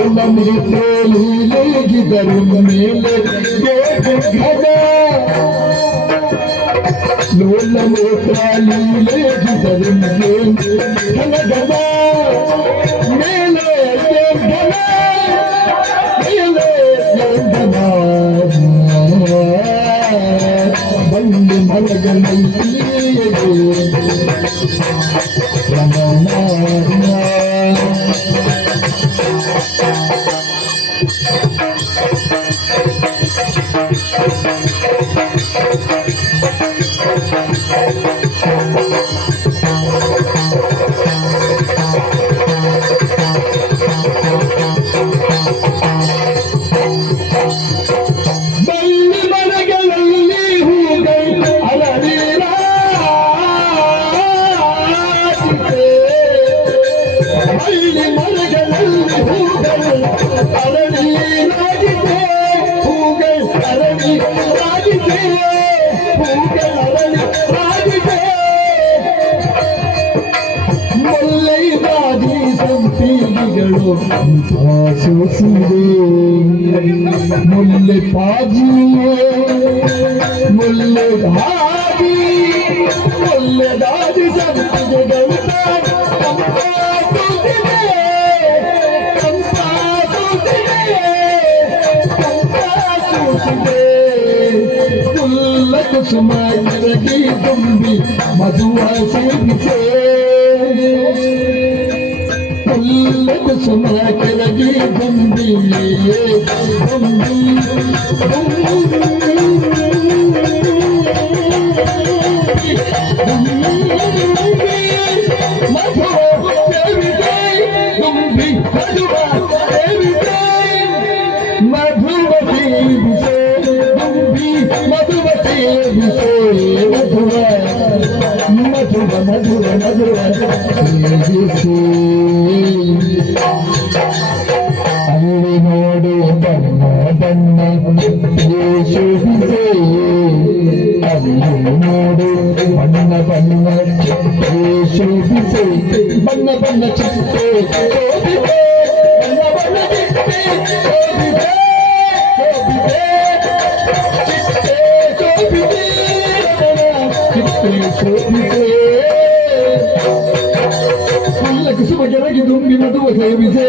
दुल्हन तेली लेगी दरुन मेले। देख घना लोलन उतराली लेगी दरुन मेले। घन घना मेले घना मेले घना बंद मलगन की रमना முல்லை பாஜியே முல்லை தாஜி முல்லை தாஜி சந்தகல் குசுமி தும்பி மதுவாசி குசும বন্দি বন্দি মধুবতী বিষয় मधुबती मधुर मधुर मधुर मधुर అన్నోడు బన్న బన్న చెప్పే శోభిసే బన్న బన్న చెప్పే శోభిసే బన్న బన్న చెప్పే శోభిసే శోభిసే శోభిసే శోభిసే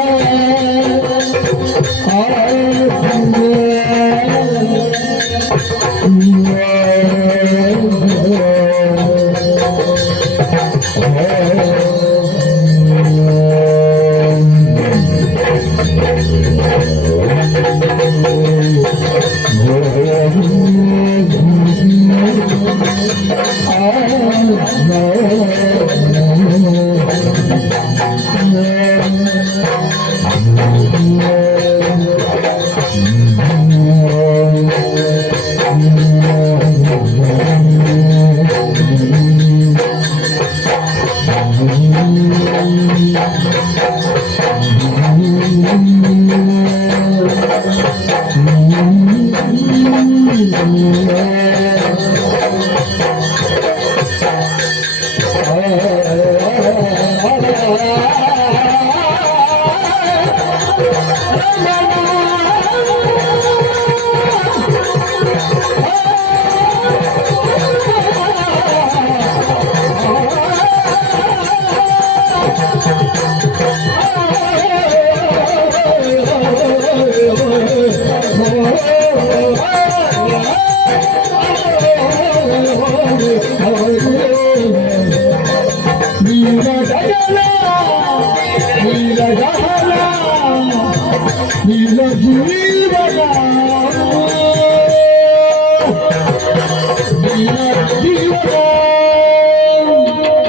Oh, no, no, no. Amen. జీవన